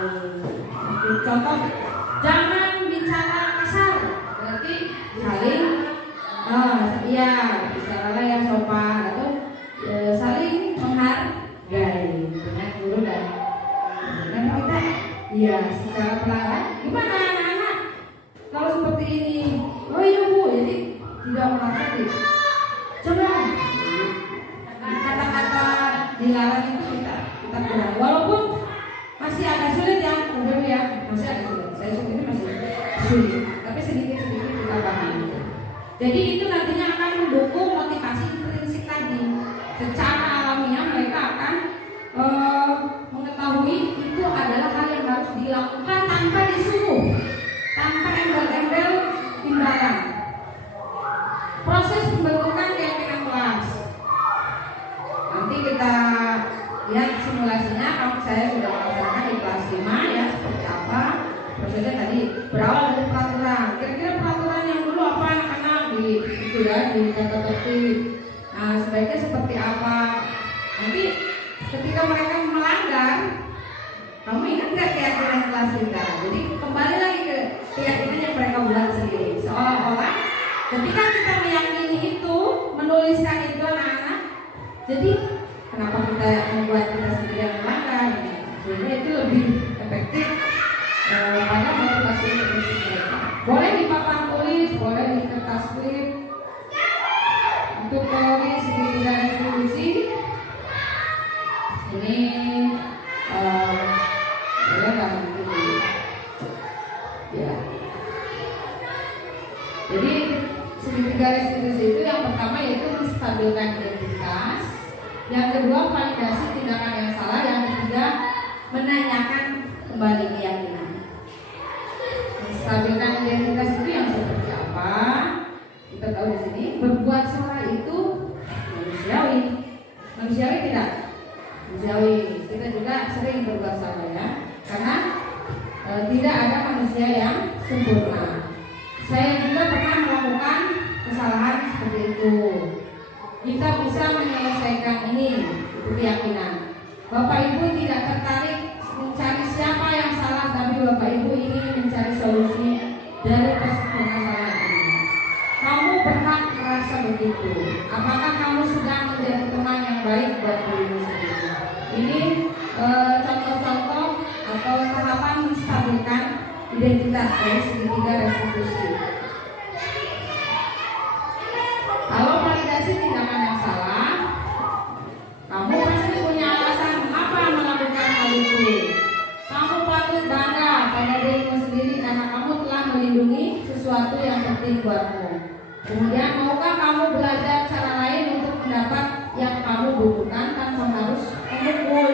contoh jangan bicara kasar, berarti saling iya bicara yang sopan atau saling menghargai dengan guru dan kita iya secara pelan. Gimana anak-anak kalau seperti ini? Oh iya Bu, jadi tidak merasa coba kata-kata dilarang itu kita kurang, walaupun masih agak sulit ya, Bapak ya, masih agak sulit. Saya sendiri masih sulit, tapi sedikit-sedikit kita pahami. Jadi itu nantinya akan mendukung motivasi intrinsik tadi. Secara alamiah mereka akan mengetahui itu adalah hal yang harus dilakukan tanpa disuruh, tanpa embel-embel timbalan. Proses pembentukan keyakinan kelas. Nanti kita lihat simulasinya. Kalau saya sudah melaksanakan di kelas 5 ya, seperti apa prosesnya tadi. Berawal dari peraturan. Kira-kira peraturan yang dulu apa anak-anak itu ya, di kata tertib. Nah, sebaiknya seperti apa? Nanti ketika mereka melanggar, kamu ingat nggak keyakinan kelas kita? Jadi kembali lagi ke keyakinan yang mereka buat sendiri. Seolah-olah ketika kita meyakini itu, menuliskan itu anak-anak, jadi kenapa kita membuat kita sendiri yang melanggar? Sehingga itu lebih efektif pada motivasi mereka. Boleh di papan tulis, boleh di kertas klip. Untuk teori segitiga resolusi ini boleh nggak begitu? Ya. Jadi segitiga restitusi itu yang pertama yaitu menstabilkan identitas, yang kedua validasi tindakan yang salah, yang ketiga menanyakan kembali keyakinan. Menstabilkan identitas itu yang seperti apa? Kita tahu di sini berbuat salah itu manusiawi tidak? Manusiawi. Kita juga sering berbuat salah ya, karena tidak ada manusia yang sempurna. Saya juga pernah melakukan kesalahan seperti itu. Kita bisa menyelesaikan ini, itu keyakinan. Bapak Ibu tidak tertarik mencari siapa yang salah, tapi Bapak Ibu ingin mencari solusi dari permasalahan ini. Kamu berhak merasa begitu. Apakah kamu sedang menjadi teman yang baik buat dirimu sendiri? Ini contoh-contoh atau tahapan menstabilkan identitas dari segitiga restitusi. Kalau validasi tindakan yang salah, kamu pasti punya alasan apa melakukan hal itu. Kamu patut bangga pada dirimu sendiri karena kamu telah melindungi sesuatu yang penting buatmu. Kemudian maukah kamu belajar cara lain untuk mendapat yang kamu butuhkan tanpa harus memukul?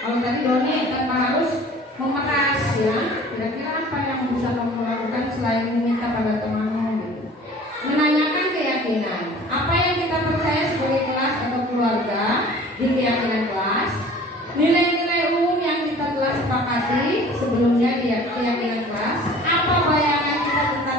Kalau tadi Doni tanpa harus memeras ya. Kira-kira apa yang bisa kamu lakukan selain meminta pada temanmu gitu? Menanyakan keyakinan. Apa yang kita percaya sebagai kelas atau keluarga di keyakinan kelas? Nilai-nilai umum yang kita telah sepakati sebelumnya di keyakinan kelas. Apa bayangan kita tentang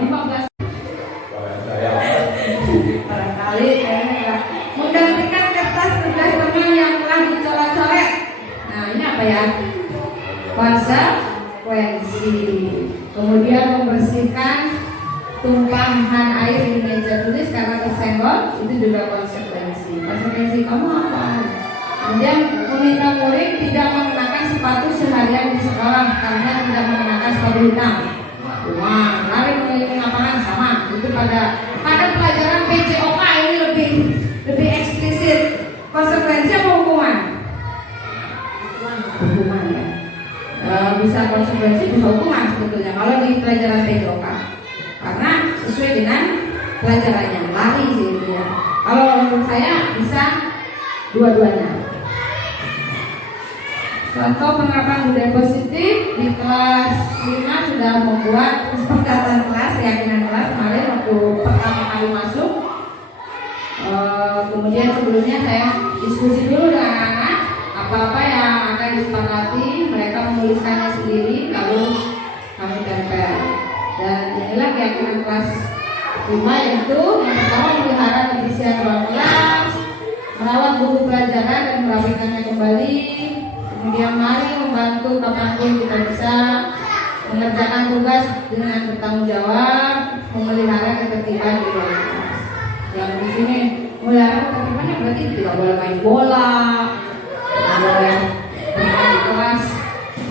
15 Saya barangkali menggantikan kertas tugas teman yang telah dicoret-coret. Nah, ini apa ya? Konsekuensi. Kemudian membersihkan tumpahan air di meja tulis karena tersenggol, itu juga konsekuensi. Konsekuensi kamu apa? Kemudian meminta murid tidak mengenakan sepatu seharian di sekolah karena tidak mengenakan sepatu hitam. Wah, lari mengelilingi lapangan sama. Itu pada pelajaran PJOK ini lebih eksplisit. Konsekuensi apa hukuman? Hukuman ya. Bisa konsekuensi, bisa hukuman sebetulnya kalau di pelajaran PJOK. Karena sesuai dengan pelajarannya, lari sih itu ya. Kalau menurut saya bisa dua-duanya. Contoh penerapan budaya positif di kelas 5 sudah membuat kesepakatan kelas, keyakinan kelas kemarin waktu pertama kali masuk. Kemudian sebelumnya saya diskusi dulu dengan anak-anak, apa-apa yang akan disepakati mereka menuliskannya sendiri, lalu kami tempel. Dan inilah keyakinan kelas 5, yaitu yang pertama melihara kebersihan ruang kelas, merawat buku pelajaran dan merapikannya kembali. Kemudian mari membantu kapanpun kita bisa mengerjakan tugas dengan bertanggung jawab, memelihara ketertiban di ruang kelas. Yang di sini melihara ketertibannya berarti tidak boleh main bola, tidak boleh bermain di kelas,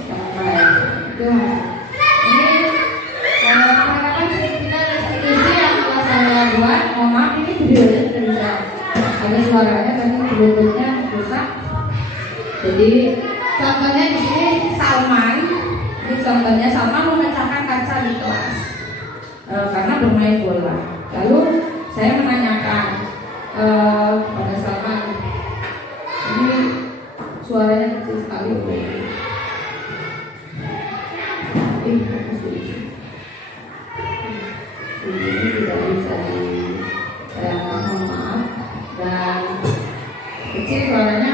yang lain. Itu ini penerapan sertifikat restitusi yang telah saya buat. Mohon maaf ini videonya tidak bisa, ada suaranya tapi bluetoothnya rusak. Jadi contohnya di sini Salman. Ini contohnya Salman memecahkan kaca di kelas karena bermain bola. Lalu saya menanyakan pada Salman, ini suaranya kecil sekali. Ini tidak bisa saya mohon maaf, dan kecil suaranya.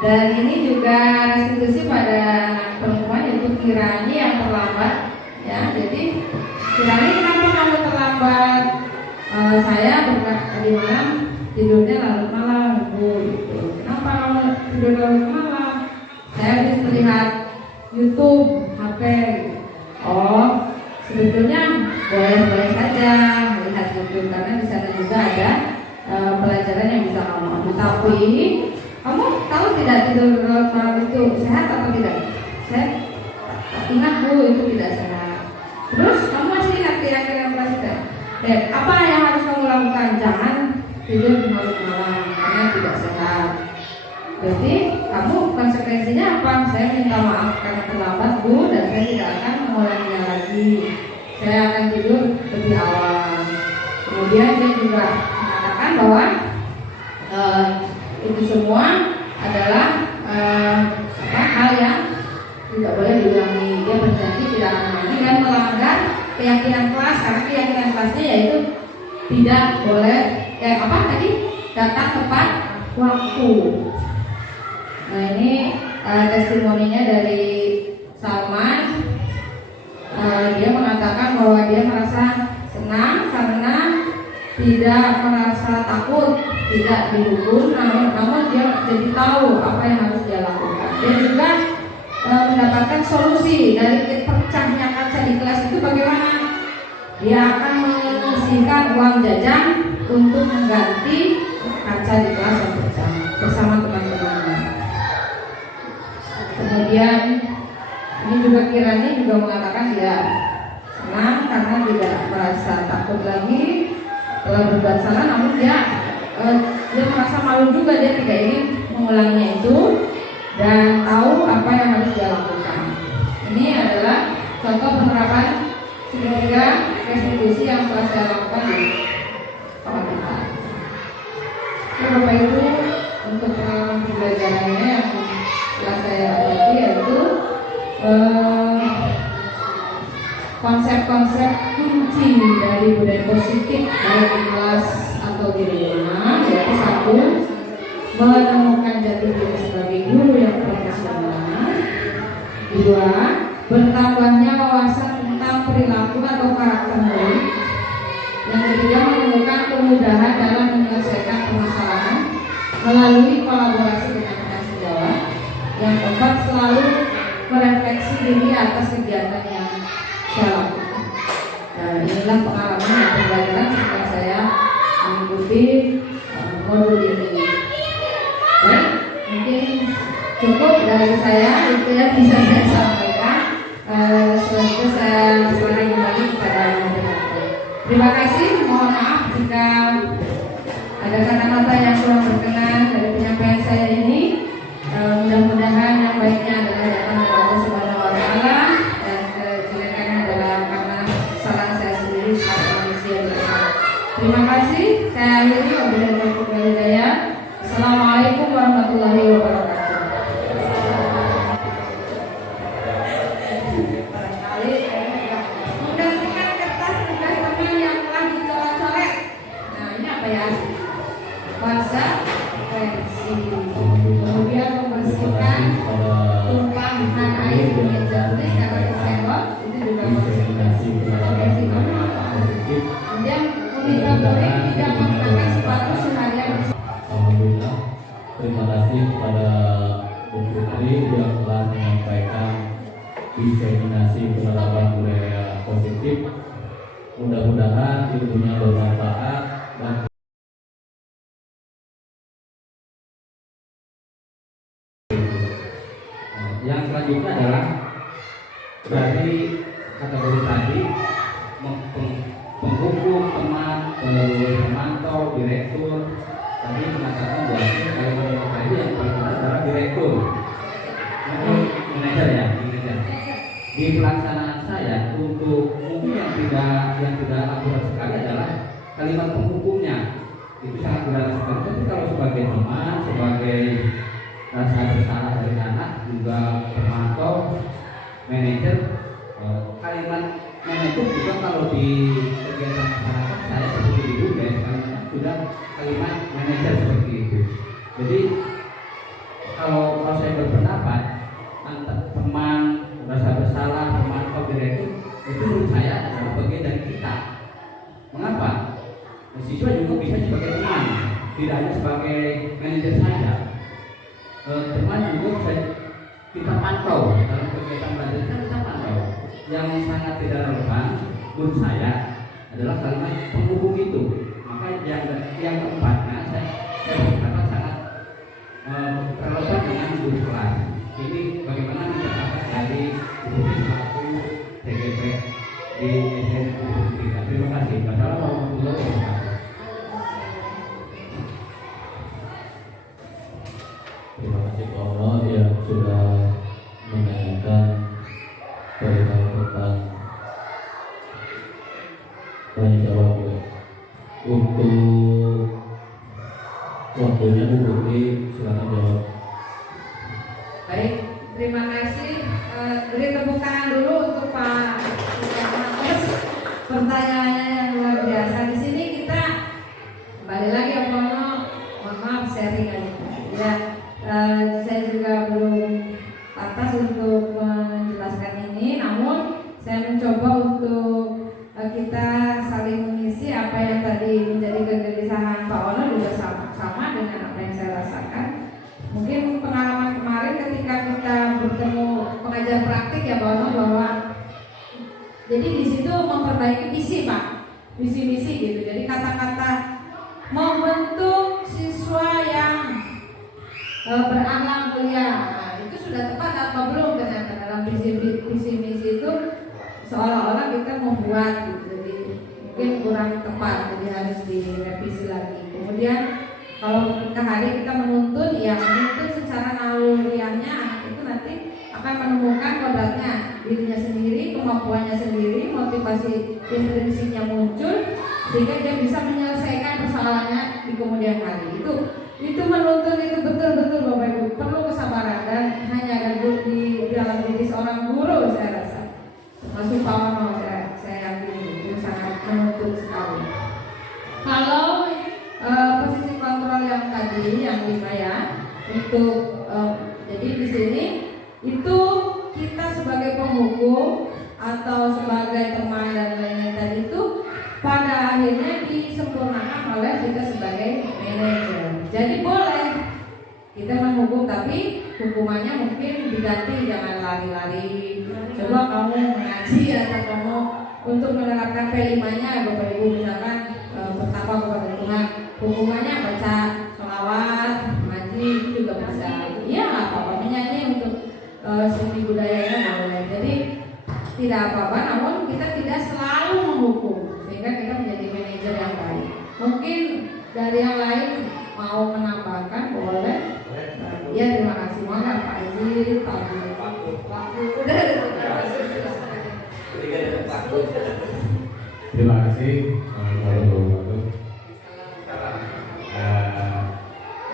Dan ini juga restitusi pada anak perempuan, yaitu Kirani yang terlambat ya. Jadi Kirani, kenapa kamu terlambat? Saya berkata tadi malam tidurnya larut malam, Bu, gitu. Kenapa kamu tidur larut malam? Saya habis melihat YouTube, HP. Oh, sebetulnya boleh-boleh saja melihat YouTube karena di sana juga ada pelajaran yang bisa kamu ambil. Tapi kamu tahu tidak tidur malam itu sehat atau tidak? Saya ingat, Bu, itu tidak sehat. Terus kamu masih ingat kira-kira apa tidak? Dan apa yang harus kamu lakukan? Jangan tidur di malam karena tidak sehat. Berarti kamu konsekuensinya apa? Saya minta maaf karena terlambat, Bu, dan saya tidak akan mengulanginya lagi. Saya akan tidur lebih awal. Kemudian dia juga mengatakan bahwa itu semua adalah hal yang tidak boleh diulangi. Dia berjanji tidak akan mengulangi dan melanggar keyakinan kelas, karena keyakinan kelasnya yaitu tidak boleh datang tepat waktu. Nah, ini testimoninya dari Salman. Dia mengatakan bahwa dia merasa senang karena tidak merasa takut, tidak dihukum, namun dia jadi tahu apa yang harus dia lakukan. Dia juga mendapatkan solusi dari pecahnya kaca di kelas itu bagaimana. Dia akan menyisihkan uang jajan untuk mengganti kaca di kelas yang pecah bersama teman-temannya. Kemudian ini juga Kirani juga mengatakan dia senang karena tidak merasa takut lagi telah berbuat salah, namun dia merasa malu juga, dia tidak ingin mengulanginya itu dan tahu apa yang harus dia lakukan. Ini adalah contoh penerapan sertifikat restitusi yang telah saya lakukan di sekolah kita. Bapak Ibu, untuk pengalaman pembelajarannya yang telah saya dapati yaitu konsep-konsep kunci dari budaya positif baik di kelas atau di rumah, yaitu satu, menemukan jati diri sebagai guru yang profesional. kedua, bertambahnya wawasan tentang perilaku atau karakter murid. Yang ketiga, menemukan kemudahan dalam menyelesaikan permasalahan melalui kolaborasi dengan rekan sejawat. Yang keempat, selalu merefleksi diri atas kegiatan yang saya lakukan. Nah, inilah pengalaman dan pembelajaran setelah saya mengikuti modul ini. Baik, mungkin cukup dari saya, itu yang bisa saya sampaikan. Selanjutnya saya serahkan kembali kepada moderator. Terima kasih, mohon maaf jika ada kata-kata yang kurang berkenan dari penyampaian saya ini. Mudah-mudahan yang baiknya adalah datang dari Allah Subhanahu wa Ta'ala, dan kejelekannya adalah karena kesalahan saya sendiri sebagai manusia biasa. Terima kasih. Saya akhiri, wabillahi taufiq wal hidayah. Assalamualaikum warahmatullahi wabarakatuh. Barangkali menggantikan kertas tugas teman yang telah dicoret-coret. Nah, ini apa ya? Bahasa versi. Kemudian membersihkan tumpahan air di meja tulis karena tersenggol, itu juga versi. Kemudian meminta murid tidak menggunakan sepatu seharian. Alhamdulillah, terima kasih kepada Bu Putri yang telah menyampaikan diseminasi penerapan budaya positif. Mudah-mudahan ilmunya bermanfaat dan yang selanjutnya adalah dari kategori tadi penghukum, teman, pemantau, direktur. Tadi mengatakan bahwa kalimat yang tadi yang paling benar adalah direktur, manajer ya, manajer. Di pelaksanaan saya untuk mungkin yang tidak akurat sekali adalah kalimat penghukumnya itu sangat berat sekali. Tapi kalau sebagai teman, sebagai rasa bersalah dari anak, juga pemantau, manajer, kalimat manajer juga kalau di kegiatan masyarakat saya seperti di UBS kalimatnya sudah kalimat manajer seperti itu. Jadi kalau saya berpendapat antara teman, rasa bersalah, pemantau, direktur itu menurut saya adalah bagian dari kita. Mengapa? Siswa juga bisa sebagai teman, tidak hanya sebagai manajer saja. Teman juga bisa kita pantau dalam kegiatan belajar, kita pantau. Yang sangat tidak relevan menurut saya adalah kalimat penghukum itu. Maka yang keempatnya saya berpendapat sangat relevan dengan guru kelas. Ini bagaimana mencatat dari guru selaku TGP di SMP. Terima kasih. Wassalamualaikum warahmatullahi wabarakatuh. Terima kasih Pak Allah yang sudah menanyakan perihal tentang tanya jawab ya. Untuk waktunya Bu Putri silakan jawab. Baik, terima kasih. Beri tepuk tangan dulu untuk Pak Mas. Pertanyaannya yang luar biasa. Di sini kita kembali lagi ya Pak Ono. Mohon maaf sharing aja. Ya, saya juga belum pantas untuk menjelaskan ini. Namun saya mencoba untuk kita saling mengisi apa yang tadi menjadi kegelisahan Pak Ono juga sama dengan apa yang saya rasakan. Mungkin pengalaman kemarin ketika kita bertemu pengajar praktik ya Pak Ono, bahwa jadi di situ memperbaiki visi Pak, visi misi gitu. Jadi kata-kata membentuk siswa yang berakhlak mulia, nah, itu sudah tepat apa belum ternyata dalam visi misi itu seolah-olah kita membuat gitu, jadi mungkin kurang tepat, jadi harus direvisi lagi. Kemudian kalau ketika hari kita menuntun, ya menuntun secara naluriahnya itu nanti akan menemukan kodratnya, dirinya sendiri, kemampuannya sendiri, motivasi intrinsiknya muncul sehingga dia bisa menyelesaikan persoalannya di kemudian hari. Itu menuntun itu betul-betul Bapak Ibu perlu kesabaran, dan hanya ada di dalam diri seorang guru saya rasa, termasuk Pak Ono, saya yakin itu sangat menuntut sekali. Kalau posisi kontrol yang tadi yang 5 ya, untuk jadi di sini itu kita sebagai atau sebagai teman dan lain-lain tadi itu pada akhirnya disempurnakan oleh kita sebagai manajer. Jadi boleh kita menghukum, tapi hukumannya mungkin diganti, jangan lari-lari. Coba kamu mengaji atau kamu untuk menerapkan P5-nya, Bapak Ibu misalkan bertakwa kepada Tuhan, hukumannya baca sholawat, mengaji itu juga bisa. Iya, apa-apa menyanyi untuk seni budayanya boleh. Jadi tidak apa-apa, namun kita tidak selalu menghukum sehingga kita menjadi manajer yang baik. Mungkin dari yang lain mau menambahkan boleh. Ya, terima kasih. Mohon Pak Haji, Pak Waktu. Udah. Terima kasih warahmatullahi wabarakatuh.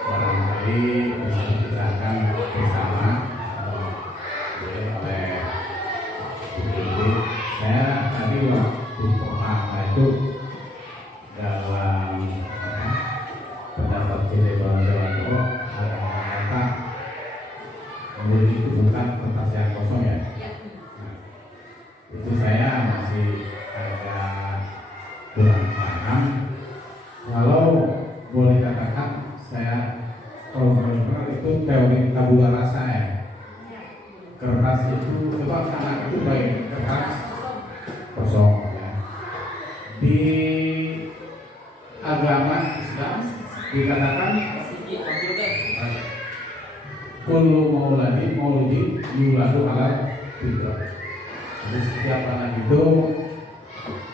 Barangkali bisa dibicarakan bersama oleh ibu. Saya tadi waktu pertama itu dalam pendapat Dewan Dewan ada kata menurut itu bukan kertas yang kosong ya. Nah, itu saya masih agak kurang paham. Kalau boleh katakan saya kalau boleh itu teori tabula rasa ya. Kertas itu coba anak itu baik kertas kosong ya. Di agama Islam dikatakan kullu mauludi yuladu ala fitrah. Jadi setiap anak itu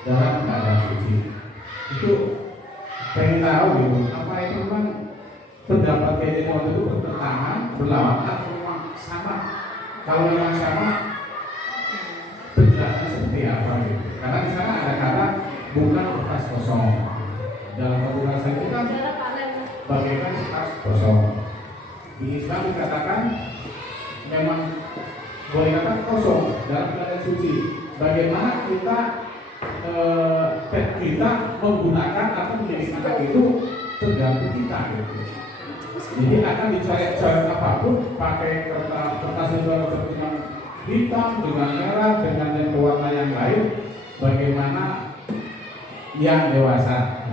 dalam keadaan suci. Itu pengen tahu gitu, apa itu memang pendapat kayak waktu itu bertentangan, berlawan atau memang sama? Kalau memang sama, penjelasan seperti apa gitu? Karena di sana ada kata bukan kertas kosong. Dalam bahasa itu kan bagaikan kertas kosong. Di Islam dikatakan memang boleh kata kosong dalam keadaan suci. Bagaimana kita menggunakan atau menjadi anak itu tergantung kita gitu. Jadi akan dicoret-coret apapun pakai kertas itu seperti yang hitam dengan merah dengan yang warna yang lain, bagaimana yang dewasa.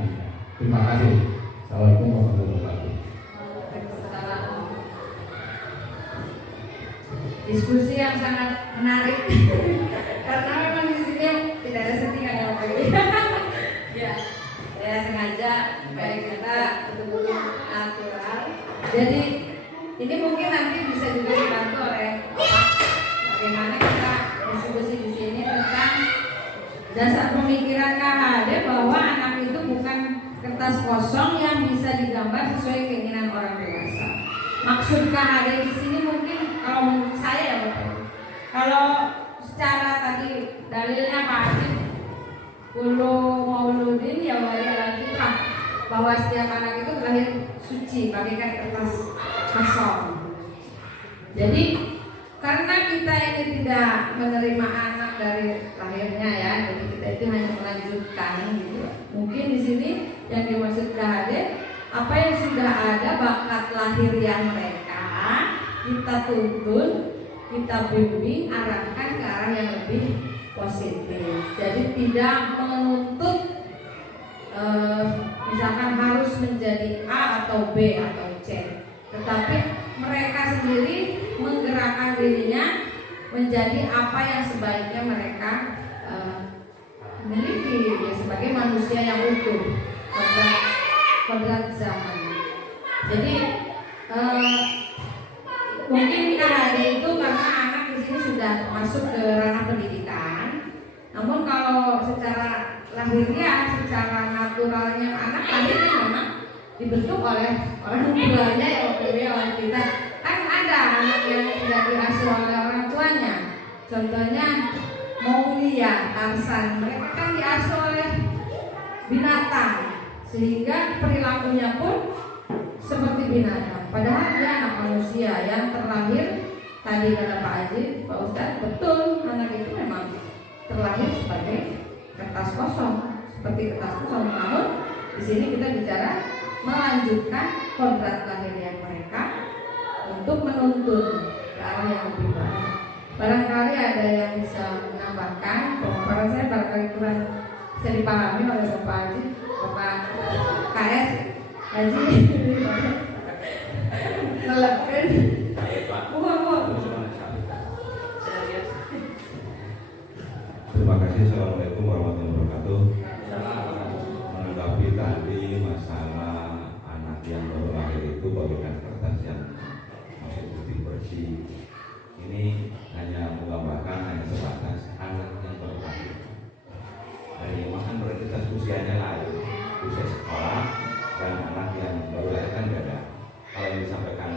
Terima kasih. Assalamualaikum warahmatullahi wabarakatuh. Diskusi yang sangat menarik karena memang di sini tidak ada settingan yang baik. Ya, saya sengaja supaya kita betul-betul natural. Jadi ini mungkin nanti bisa juga dibantu oleh bagaimana kita diskusi di sini tentang dasar pemikiran KHD bahwa anak itu bukan kertas kosong yang bisa digambar sesuai keinginan orang dewasa. Maksud KHD di sini mungkin kalau menurut saya ya Bapak, kalau secara tadi dalilnya Pak Haji, kullu mauludin ya waliyal fitrah, bahwa setiap anak itu lahir suci bagaikan kertas kosong. Jadi karena kita ini tidak menerima anak dari lahirnya ya, jadi kita itu hanya melanjutkan gitu. Mungkin di sini yang dimaksud KHD apa yang sudah ada bakat lahiriah mereka kita tuntun, kita bimbing, arahkan ke arah yang lebih positif. Jadi tidak menuntut misalkan harus menjadi A atau B atau C, tetapi mereka sendiri menggerakkan dirinya menjadi apa yang sebaiknya mereka miliki ya, sebagai manusia yang utuh kodrat zaman. Jadi mungkin KHD itu karena anak di sini sudah masuk ke ranah pendidikan. Namun kalau secara lahiriah, secara naturalnya anak lahirnya memang dibentuk oleh orang tuanya ya, oleh kita. Kan ada anak yang tidak diasuh oleh orang tuanya. Contohnya Maulia, Tarsan, mereka kan diasuh oleh binatang sehingga perilakunya pun seperti binatang. Padahal dia anak manusia yang terlahir. Tadi kata Pak Haji, Pak Ustadz, betul anak itu memang terlahir sebagai kertas kosong, seperti kertas kosong. Namun di sini kita bicara melanjutkan kodrat lahiriah mereka untuk menuntun ke arah yang lebih baik. Barangkali ada yang bisa menambah menambahkan pemaparan saya barangkali kurang bisa dipahami oleh Bapak Haji, Bapak KS Haji melepaskan. Terima kasih. Assalamualaikum warahmatullahi wabarakatuh. Menanggapi tadi masalah anak yang baru lahir itu bagaikan kertas yang masih putih bersih. Ini hanya menggambarkan hanya sebatas anak yang baru lahir. Hari ini kan berarti usianya lain, usia sekolah dan anak yang baru lahir kan beda. Kalau yang disampaikan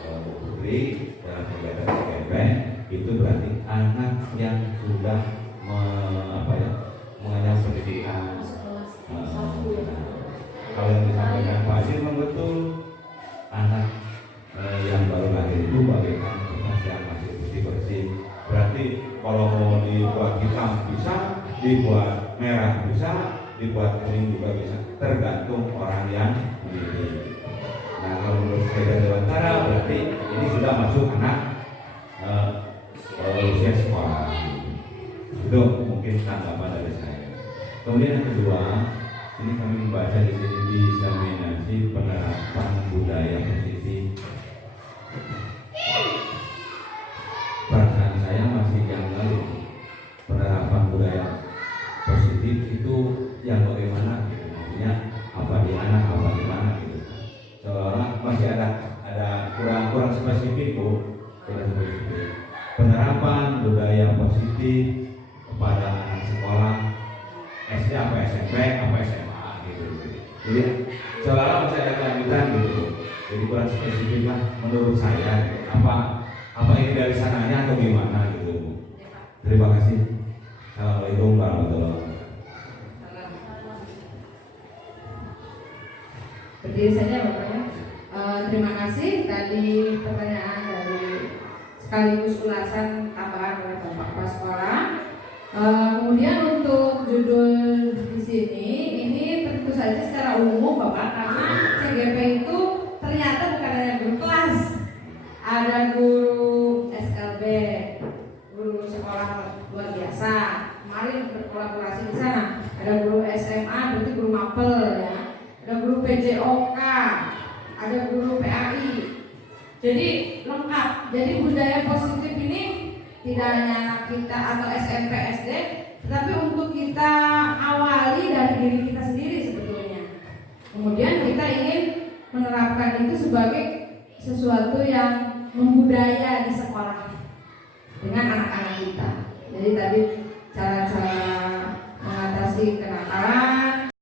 Bu Putri dalam kegiatan CGP itu berarti anak yang sudah mengenyam pendidikan. Kalau yang disampaikan Pak Haji memang betul, anak yang baru lahir itu bagaikan kertas yang masih putih bersih. Berarti kalau mau dibuat hitam bisa, dibuat merah bisa, dibuat kuning juga bisa, tergantung orang yang mendidik. Nah, kalau menurut saya Dewantara berarti ini sudah masuk anak usia sekolah. Itu mungkin tanggapan dari saya. Kemudian yang kedua, ini kami membaca di sini diseminasi penerapan budaya positif. Perasaan saya masih yang lalu penerapan budaya positif itu yang bagaimana gitu, maksudnya apa di anak apa di mana gitu. Seolah masih ada kurang spesifik Bu, kurang spesifik. Penerapan budaya positif kepada anak sekolah SD apa SMP apa SMA gitu. Jadi seolah masih ada kelanjutan gitu. Jadi kurang spesifik lah menurut saya. Apa ini dari sananya atau gimana gitu. Terima kasih. Assalamualaikum warahmatullahi wabarakatuh. Berdiri saja Bapaknya. Terima kasih tadi pertanyaan dari sekaligus ulasan tambahan oleh Bapak Kepala Sekolah. Kemudian untuk judul di sini ini tentu saja secara umum Bapak, karena CGP itu ternyata bukan hanya guru kelas, ada guru SLB, guru sekolah luar biasa. Kemarin berkolaborasi di sana. Ada guru SMA, berarti guru mapel ya. Ada guru PJOK, ada guru PAI. Jadi lengkap. Jadi budaya positif ini tidak hanya kita atau SMP SD, tetapi untuk kita awali dari diri kita sendiri sebetulnya. Kemudian kita ingin menerapkan itu sebagai sesuatu yang membudaya di sekolah dengan anak-anak kita. Jadi tadi cara-cara mengatasi kenakalan.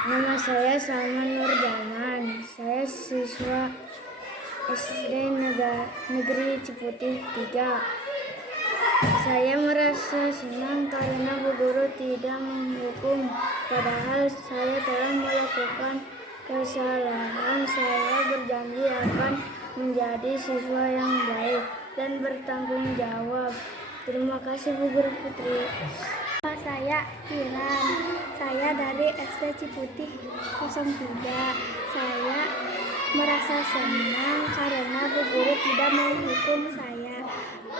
Nama saya Salman Nurjaman. Saya siswa SD Negeri Ciputih 3. Saya merasa senang karena Bu Guru tidak menghukum, padahal saya telah melakukan kesalahan. Saya berjanji akan menjadi siswa yang baik dan bertanggung jawab. Terima kasih Bu Guru Putri. Saya Kiran, saya dari SD Ciputih 03. Saya merasa senang karena Bu Guru tidak menghukum saya,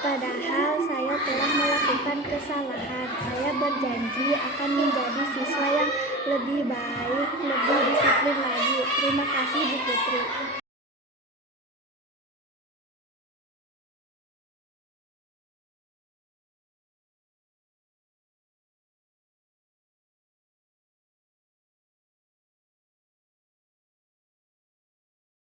padahal saya telah melakukan kesalahan. Saya berjanji akan menjadi siswa yang lebih baik, lebih disiplin lagi. Terima kasih Bu Putri.